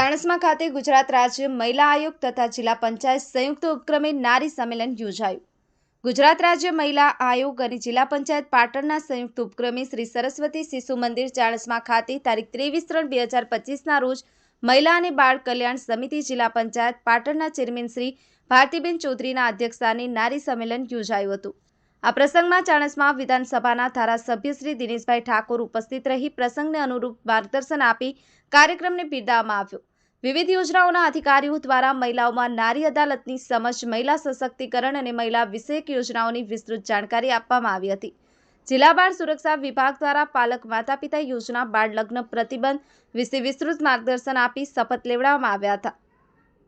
ચાણસ્મા ખાતે ગુજરાત રાજ્ય મહિલા આયોગ તથા જિલ્લા પંચાયત સંયુક્ત ઉપક્રમે નારી સંમેલન યોજાયું। ગુજરાત રાજ્ય મહિલા આયોગ અને જિલ્લા પંચાયત પાટણના સંયુક્ત ઉપક્રમે શ્રી સરસ્વતી શિશુ મંદિર ચાણસ્મા ખાતે તારીખ 23/3/2025ના રોજ મહિલા અને બાળ કલ્યાણ સમિતિ જિલ્લા પંચાયત પાટણના ચેરમેન શ્રી ભારતીબેન ચૌધરીના અધ્યક્ષસ્થાને નારી સંમેલન યોજાયું હતું। આ પ્રસંગમાં ચાણસ્મા વિધાનસભાના ધારાસભ્ય શ્રી દિનેશભાઈ ઠાકોર ઉપસ્થિત રહી પ્રસંગને અનુરૂપ માર્ગદર્શન આપી કાર્યક્રમને બિરદાવવામાં આવ્યો। વિવિધ યોજનાઓના અધિકારીઓ દ્વારા મહિલાઓમાં નારી અદાલતની સમજ, મહિલા સશક્તિકરણ અને મહિલા વિષયક યોજનાઓની વિસ્તૃત જાણકારી આપવામાં આવી હતી। જિલ્લા બાળ સુરક્ષા વિભાગ દ્વારા પાલક માતા-પિતા યોજના, બાળ લગ્ન પ્રતિબંધ વિશે વિસ્તૃત માર્ગદર્શન આપી શપથ લેવડાવવામાં આવ્યા હતા।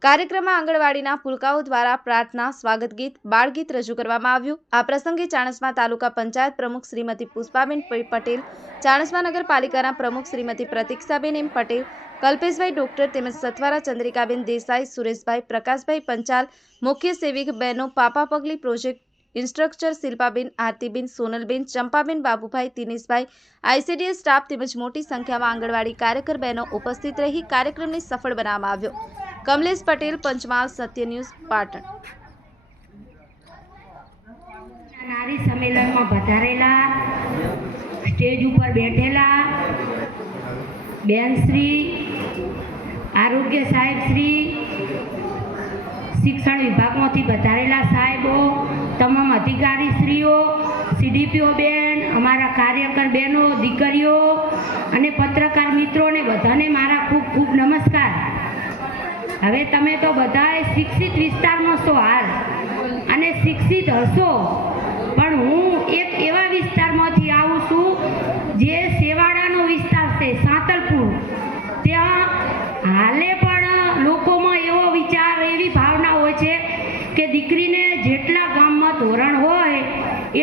કાર્યક્રમમાં આંગણવાડીના ફૂલકાઓ દ્વારા પ્રાર્થના, સ્વાગત ગીત, બાળ ગીત રજૂ કરવામાં આવ્યું। આ પ્રસંગે ચાણસ્મા તાલુકા પંચાયત પ્રમુખ શ્રીમતી પુષ્પાબેન પટેલ, ચાણસ્મા નગરપાલિકાના પ્રમુખ શ્રીમતી પ્રતીક્ષાબેન એમ પટેલ, કલ્પેશભાઈ ડોક્ટર તેમજ સથવારા ચંદ્રિકાબેન દેસાઈ, સુરેશભાઈ, પ્રકાશભાઈ પંચાલ, મુખ્ય સેવિક બહેનો, પાપા પગલી પ્રોજેક્ટ ઇન્સ્ટ્રક્ટર શિલ્પાબેન, આરતીબેન, સોનલબેન, ચંપાબેન, બાબુભાઈ, દિનેશભાઈ, આઈસીડીએસ સ્ટાફ તેમજ મોટી સંખ્યામાં આંગણવાડી કાર્યકર બહેનો ઉપસ્થિત રહી કાર્યક્રમને સફળ બનાવવામાં આવ્યો। કમલેશ પટેલ, પંચમહાલ, સત્ય ન્યૂઝ, પાટણ। નારી સંમેલનમાં પધારેલા, સ્ટેજ ઉપર બેઠેલા બેનશ્રી, આરોગ્ય સાહેબશ્રી, શિક્ષણ વિભાગમાંથી પધારેલા સાહેબો, તમામ અધિકારીશ્રીઓ, સીડીપીઓ બેન, અમારા કાર્યકર બહેનો, દીકરીઓ અને પત્રકાર મિત્રોને બધાને મારા ખૂબ ખૂબ નમસ્કાર। હવે તમે તો બધાએ શિક્ષિત વિસ્તારમાં છો હાલ અને શિક્ષિત હશો, પણ હું એક એવા વિસ્તારમાંથી આવું છું જે સેવાડાનો વિસ્તાર છે, સાંતલપુર। ત્યાં હાલે પણ લોકોમાં એવો વિચાર, એવી ભાવના હોય છે કે દીકરીને જેટલા ગામમાં ધોરણ હોય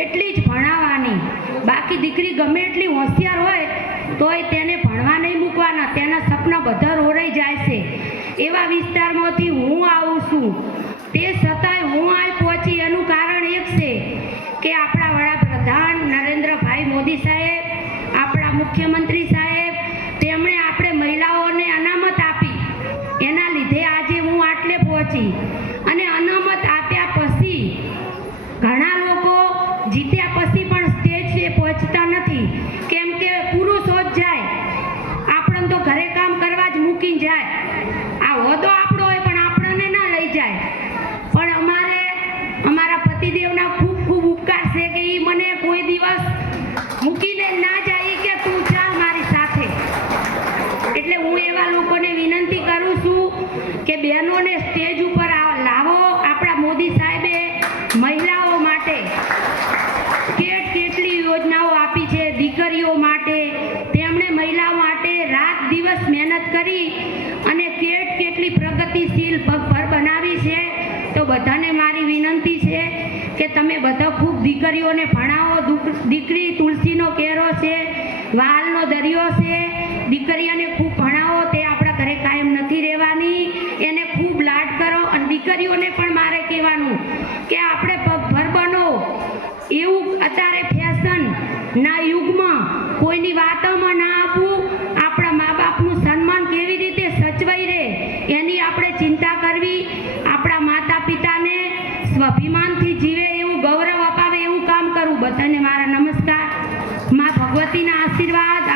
એટલી જ ભણાવવાની, બાકી દીકરી ગમે એટલી હોશિયાર હોય તોય તેને ભણવા નહીં મૂકવાના, તેના સપના બધા રોરાઈ જાય છે। એવા વિસ્તારમાંથી હું આવું છું, તે છતાંય હું આ પહોંચી એનું કારણ એક છે કે આપણા વડાપ્રધાન નરેન્દ્રભાઈ મોદી સાહેબ, આપણા મુખ્યમંત્રી સાહેબ, તેમણે આપણે મહિલાઓને અનામત આપી, એના લીધે આજે હું આટલે પહોંચી। અને અનામત આપ્યા પછી ઘણા લોકો જીત્યા પછી પણ સ્ટેજ પહોંચતા નથી, કેમ કે પુરુષો જ જાય, આપણને તો ઘરે કામ કરવા જ મૂકીને જાય। આ હોદો આપણો હોય પણ આપણને ના લઈ જાય, પણ અમારે અમારા પતિદેવના ખૂબ ખૂબ ઉપકાર છે કે એ મને કોઈ દિવસ મૂકીને ના જાય કે તું ચાલ મારી સાથે। એટલે હું એવા લોકોને વિનંતી કરું છું કે બહેનોને સ્ટેજ ઉપર લાવો। આપણા મોદી સાહેબે મહિલાઓ માટે કેટલી યોજનાઓ આપી છે, દીકરીઓ માટે, તેમણે મહિલાઓ માટે રાત દિવસ મહેનત કરી અને કેટલી પ્રગતિશીલ પગભર બનાવી છે। તો બધાને મારી વિનંતી છે કે તમે બધા ખૂબ દીકરીઓને ભણાવો। દીકરી તુલસીનો કેરો છે, વાલનો દરિયો છે, દીકરીઓને ખૂબ ભણાવો, તે આપણા ઘરે કાયમ નથી રહેવાની, એને ખૂબ લાડ કરો। અને દીકરીઓને પણ મારે કહેવાનું કે આપણે પગભર બનો, એવું અત્યારે ફેશનના યુગમાં કોઈની વાતોમાં ના આપવું, આપણા મા બાપનું સન્માન કેવી રીતે સચવાઈ રહે એની આપણે ચિંતા કરવી, આપણા માતા પિતાને સ્વાભિમાનથી જીવે એવું, ગૌરવ અપાવે એવું કામ કરવું। બધાને મારા નમસ્કાર, મા ભગવતીના આશીર્વાદ,